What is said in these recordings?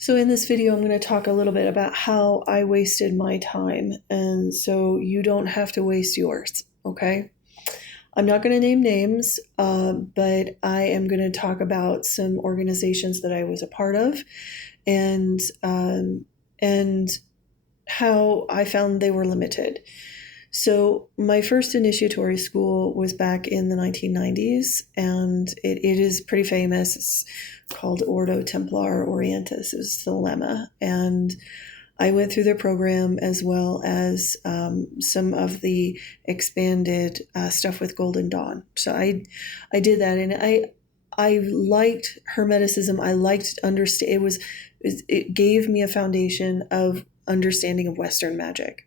So, in this video, I'm going to talk a little bit about how I wasted my time, and so you don't have to waste yours, okay? I'm not going to name names, but I am going to talk about some organizations that I was a part of and, um, and how I found they were limited. So, my first initiatory school was back in the 1990s, and it is pretty famous. It's called Ordo Templar Orientis, is the lemma. And I went through their program as well as some of the expanded stuff with Golden Dawn. So I did that, and I liked Hermeticism. I liked understand. It gave me a foundation of understanding of Western magic.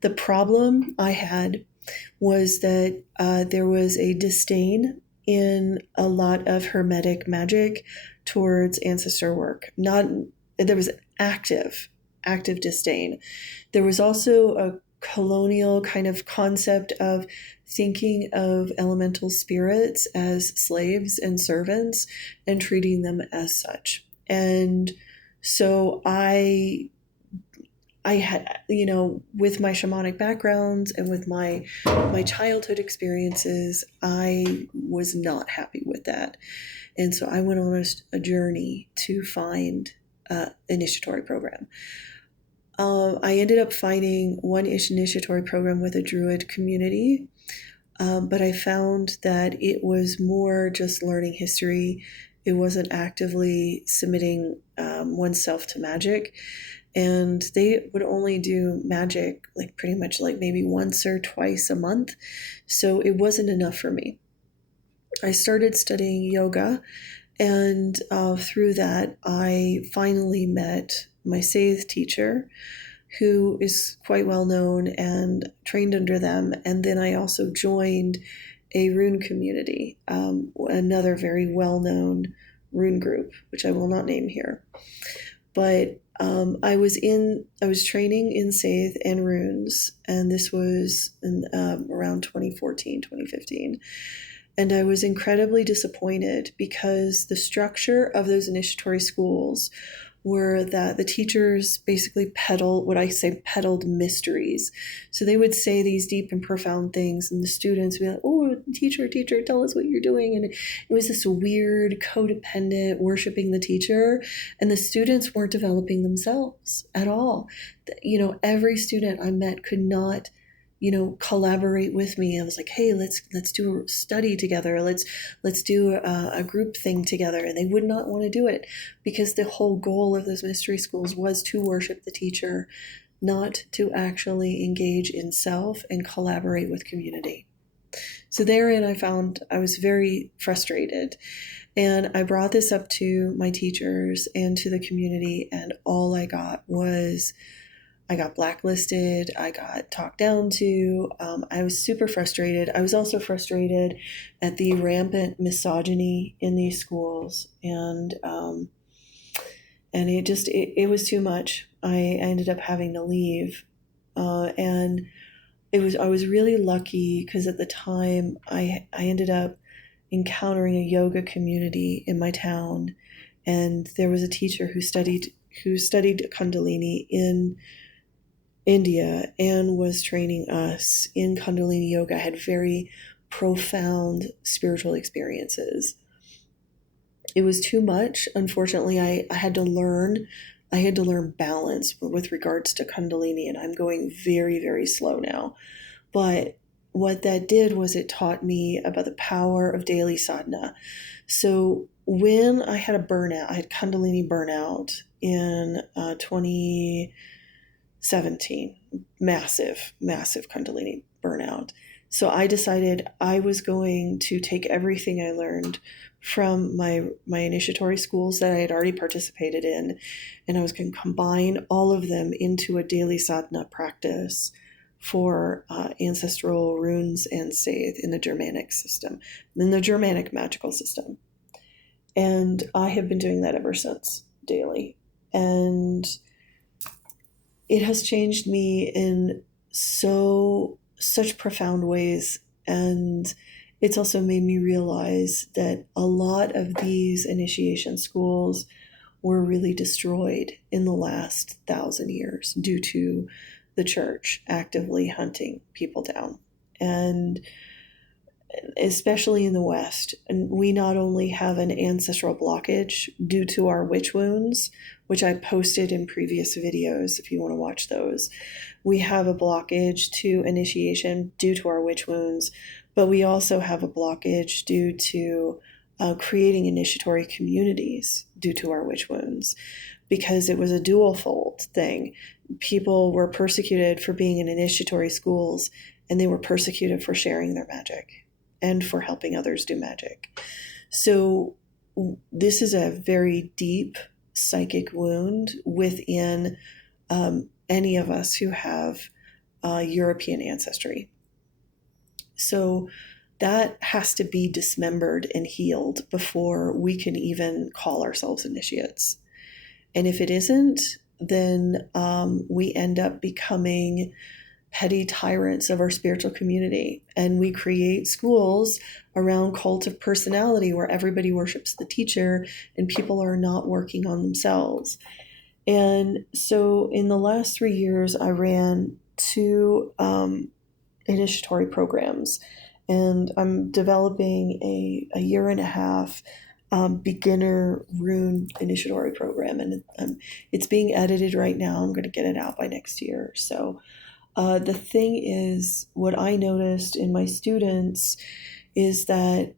The problem I had was that there was a disdain in a lot of Hermetic magic towards ancestor work. Not there was active disdain. There was also a colonial kind of concept of thinking of elemental spirits as slaves and servants and treating them as such. And so I had, with my shamanic background and with my childhood experiences, I was not happy with that. And so I went on a journey to find an initiatory program. I ended up finding one initiatory program with a Druid community, but I found that it was more just learning history. It wasn't actively submitting oneself to magic. And they would only do magic like pretty much like maybe once or twice a month. So it wasn't enough for me. I started studying yoga, and through that, I finally met my Scythe teacher, who is quite well known and trained under them. And then I also joined a rune community, another very well known rune group, which I will not name here. But I was training in Scythe and runes, and this was in, around 2014, 2015. And I was incredibly disappointed because the structure of those initiatory schools were that the teachers basically peddled mysteries. So they would say these deep and profound things, and the students would be like, "Oh, teacher, tell us what you're doing." And it was this weird, codependent, worshiping the teacher, and the students weren't developing themselves at all. Every student I met could not collaborate with me. I was like, hey, let's do a study together. Let's do a group thing together. And they would not want to do it because the whole goal of those mystery schools was to worship the teacher, not to actually engage in self and collaborate with community. So therein I found I was very frustrated. And I brought this up to my teachers and to the community, and all I got was I got blacklisted. I got talked down to. I was super frustrated. I was also frustrated at the rampant misogyny in these schools, and it was too much. I ended up having to leave, and I was really lucky because at the time I ended up encountering a yoga community in my town, and there was a teacher who studied Kundalini in India and was training us in Kundalini yoga. I had very profound spiritual experiences. It was too much. Unfortunately, I had to learn. I had to learn balance with regards to Kundalini, and I'm going very, very slow now. But what that did was it taught me about the power of daily sadhana. So when I had I had Kundalini burnout in 2017, massive Kundalini burnout. So I decided I was going to take everything I learned from my initiatory schools that I had already participated in, and I was going to combine all of them into a daily sadhana practice for ancestral runes and Scythe in the Germanic system, in the Germanic magical system. And I have been doing that ever since, daily. And it has changed me in such profound ways, and it's also made me realize that a lot of these initiation schools were really destroyed in the last 1,000 years due to the church actively hunting people down. And especially in the West, and we not only have an ancestral blockage due to our witch wounds, which I posted in previous videos if you want to watch those. We have a blockage to initiation due to our witch wounds, but we also have a blockage due to creating initiatory communities due to our witch wounds, because it was a dual fold thing. People were persecuted for being in initiatory schools, and they were persecuted for sharing their magic and for helping others do magic. So this is a very deep psychic wound within any of us who have European ancestry. So that has to be dismembered and healed before we can even call ourselves initiates. And if it isn't, then we end up becoming petty tyrants of our spiritual community. And we create schools around cult of personality where everybody worships the teacher and people are not working on themselves. And so in the last 3 years, I ran 2 initiatory programs, and I'm developing a 1.5 year beginner rune initiatory program. And it's being edited right now. I'm going to get it out by next year. So the thing is, what I noticed in my students is that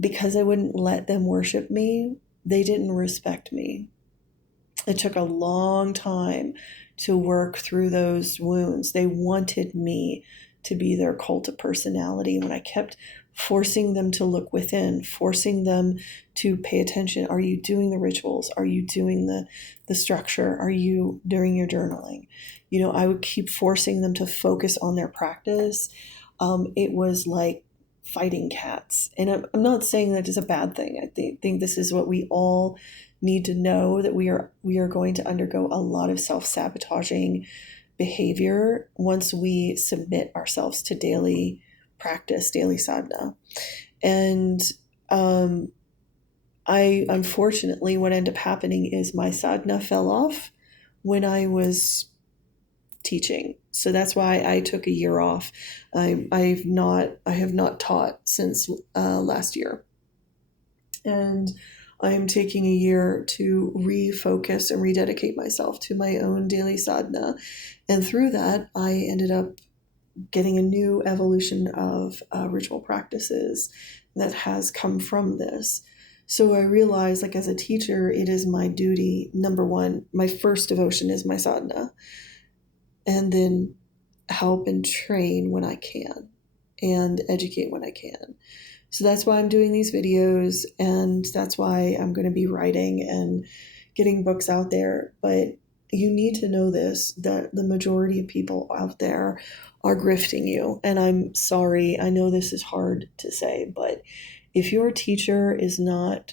because I wouldn't let them worship me, they didn't respect me. It took a long time to work through those wounds. They wanted me to be their cult of personality. When I kept forcing them to look within, forcing them to pay attention. Are you doing the rituals? Are you doing the structure? Are you doing your journaling? You know, I would keep forcing them to focus on their practice. It was like fighting cats. And I'm not saying that is a bad thing. I think this is what we all need to know, that we are going to undergo a lot of self-sabotaging behavior once we submit ourselves to daily practice, daily sadhana. And I unfortunately, what ended up happening is my sadhana fell off when I was teaching. So that's why I took a year off. I have not taught since last year. And I am taking a year to refocus and rededicate myself to my own daily sadhana. And through that, I ended up getting a new evolution of ritual practices that has come from this. So I realized, like, as a teacher, it is my duty, number one, my first devotion is my sadhana, and then help and train when I can and educate when I can. So that's why I'm doing these videos, and that's why I'm going to be writing and getting books out there. But you need to know this, that the majority of people out there are grifting you. And I'm sorry, I know this is hard to say, but if your teacher is not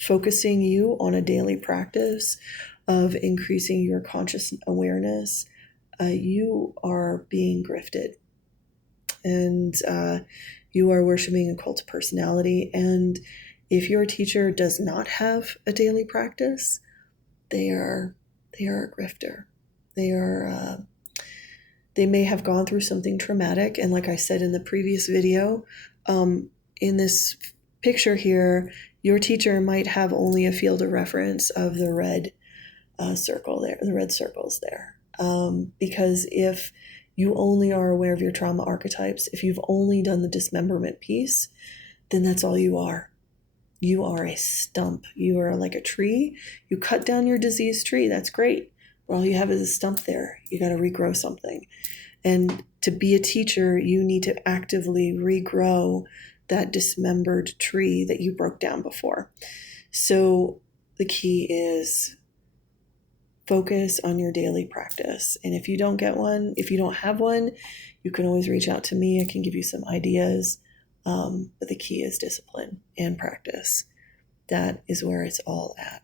focusing you on a daily practice of increasing your conscious awareness, you are being grifted. And you are worshiping a cult of personality. And if your teacher does not have a daily practice, they are a grifter. They may have gone through something traumatic. And like I said in the previous video, in this picture here, your teacher might have only a field of reference of the red circle there, the red circles there. Because if you only are aware of your trauma archetypes, if you've only done the dismemberment piece, then that's all you are. You are a stump. You are like a tree. You cut down your diseased tree. That's great. But all you have is a stump there. You got to regrow something. And to be a teacher, you need to actively regrow that dismembered tree that you broke down before. So the key is focus on your daily practice. And if you don't get one, if you don't have one, you can always reach out to me. I can give you some ideas. But the key is discipline and practice. That is where it's all at.